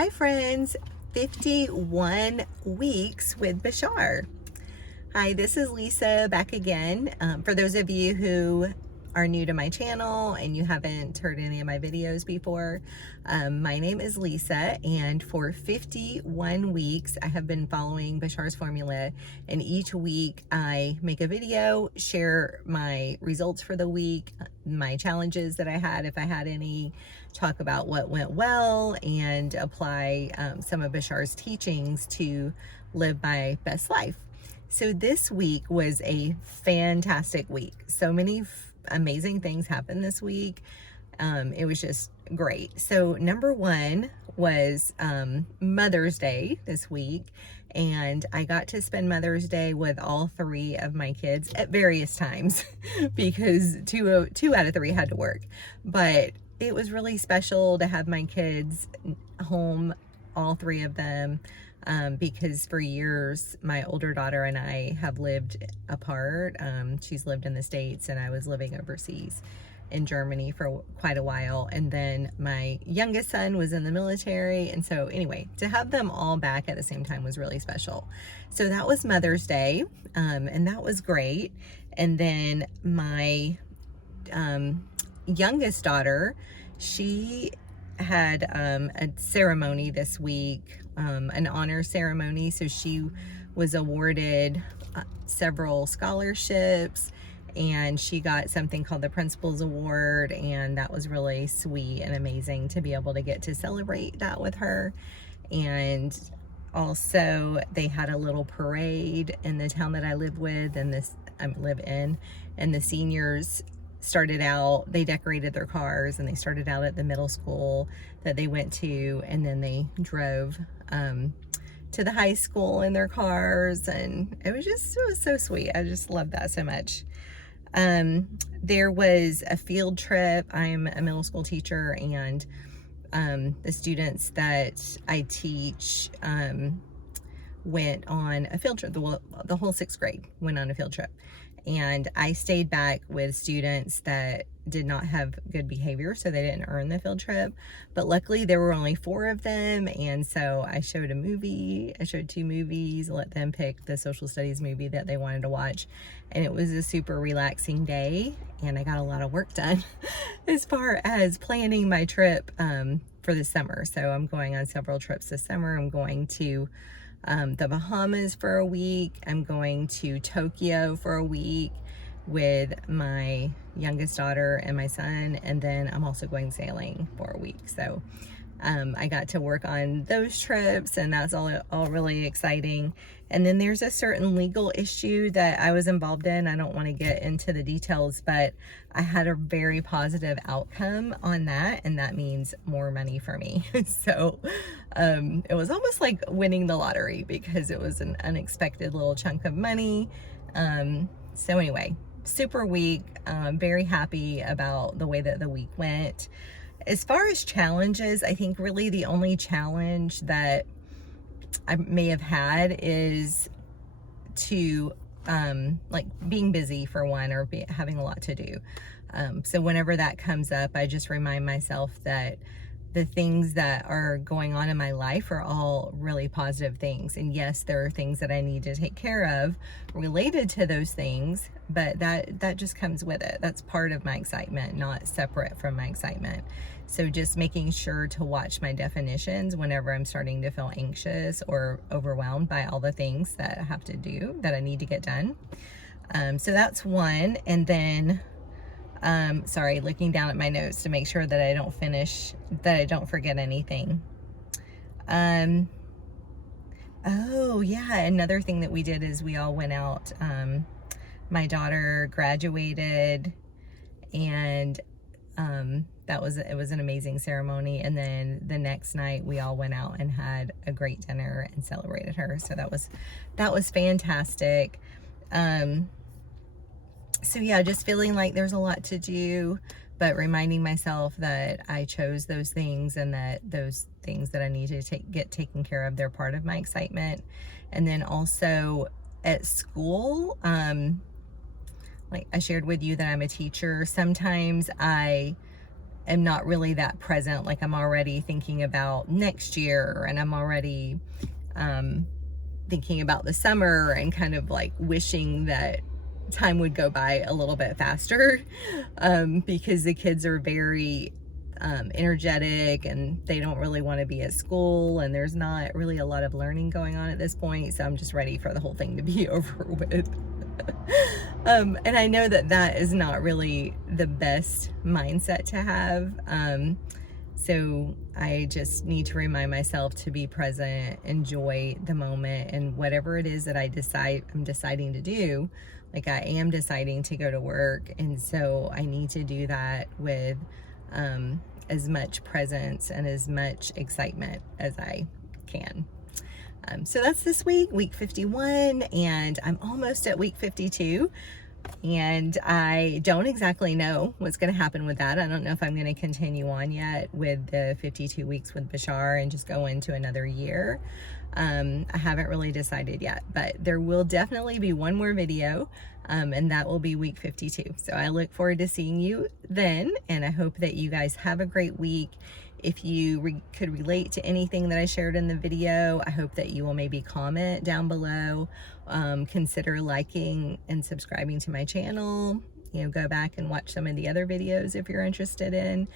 Hi friends, 51 weeks with Bashar. Hi, this is Lisa back again. For those of you who are new to my channel and you haven't heard any of my videos before, my name is Lisa, and for 51 weeks I have been following Bashar's formula, and each week I make a video, share my results for the week, my challenges that I had if I had any, talk about what went well, and apply some of Bashar's teachings to live my best life. So this week was a fantastic week. So many amazing things happened this week. It was just great. So number one was Mother's Day this week. And I got to spend Mother's Day with all three of my kids at various times because two out of three had to work. But it was really special to have my kids home, all three of them. Because for years my older daughter and I have lived apart. She's lived in the States and I was living overseas in Germany for quite a while, and then my youngest son was in the military, and so anyway, to have them all back at the same time was really special. So that was Mother's Day, and that was great. And then my youngest daughter, she had a ceremony this week, an honor ceremony. So she was awarded several scholarships, and she got something called the Principal's Award, and that was really sweet and amazing to be able to get to celebrate that with her. And also they had a little parade in the town that I live with, and and the seniors started out, they decorated their cars and they started out at the middle school that they went to, and then they drove to the high school in their cars, and it was so sweet. I just love that so much. There was a field trip. I'm a middle school teacher, and the students that I teach went on a field trip. The whole sixth grade went on a field trip, and I stayed back with students that did not have good behavior, so they didn't earn the field trip. But luckily there were only 4 of them, and so I showed a movie. I showed 2 movies, let them pick the social studies movie that they wanted to watch, and it was a super relaxing day, and I got a lot of work done as far as planning my trip for the summer. So I'm going on several trips this summer. I'm going to the Bahamas for a week. I'm going to Tokyo for a week with my youngest daughter and my son, and then I'm also going sailing for a week. So I got to work on those trips, and that's all really exciting. And then there's a certain legal issue that I was involved in. I don't want to get into the details, but I had a very positive outcome on that, and that means more money for me. So it was almost like winning the lottery because it was an unexpected little chunk of money. So anyway, super week. Very happy about the way that the week went. As far as challenges, I think really the only challenge that I may have had is to like being busy for one, or having a lot to do. So whenever that comes up, I just remind myself that the things that are going on in my life are all really positive things. And yes, there are things that I need to take care of related to those things, but that just comes with it. That's part of my excitement, not separate from my excitement. So just making sure to watch my definitions whenever I'm starting to feel anxious or overwhelmed by all the things that I have to do, that I need to get done. So that's one. And then sorry, looking down at my notes to make sure that I don't forget anything. Oh yeah, another thing that we did is we all went out. My daughter graduated, and it was an amazing ceremony. And then the next night we all went out and had a great dinner and celebrated her. So that was fantastic. So yeah, just feeling like there's a lot to do, but reminding myself that I chose those things, and that those things that I need to get taken care of, they're part of my excitement. And then also at school, like I shared with you that I'm a teacher. Sometimes I am not really that present. Like I'm already thinking about next year, and I'm already thinking about the summer, and kind of like wishing that time would go by a little bit faster, because the kids are very energetic, and they don't really want to be at school, and there's not really a lot of learning going on at this point. So I'm just ready for the whole thing to be over with. And I know that that is not really the best mindset to have. So I just need to remind myself to be present, enjoy the moment, and whatever it is that I'm deciding to do, like I am deciding to go to work. And so I need to do that with as much presence and as much excitement as I can. So that's this week 51, and I'm almost at week 52. And I don't exactly know what's going to happen with that. I don't know if I'm going to continue on yet with the 52 weeks with Bashar and just go into another year. I haven't really decided yet, but there will definitely be one more video, and that will be week 52. So I look forward to seeing you then, and I hope that you guys have a great week. If you could relate to anything that I shared in the video, I hope that you will maybe comment down below. Consider liking and subscribing to my channel. You know, go back and watch some of the other videos if you're interested in,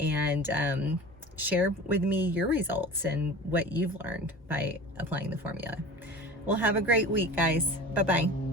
and share with me your results and what you've learned by applying the formula. Well, have a great week, guys. Bye-bye.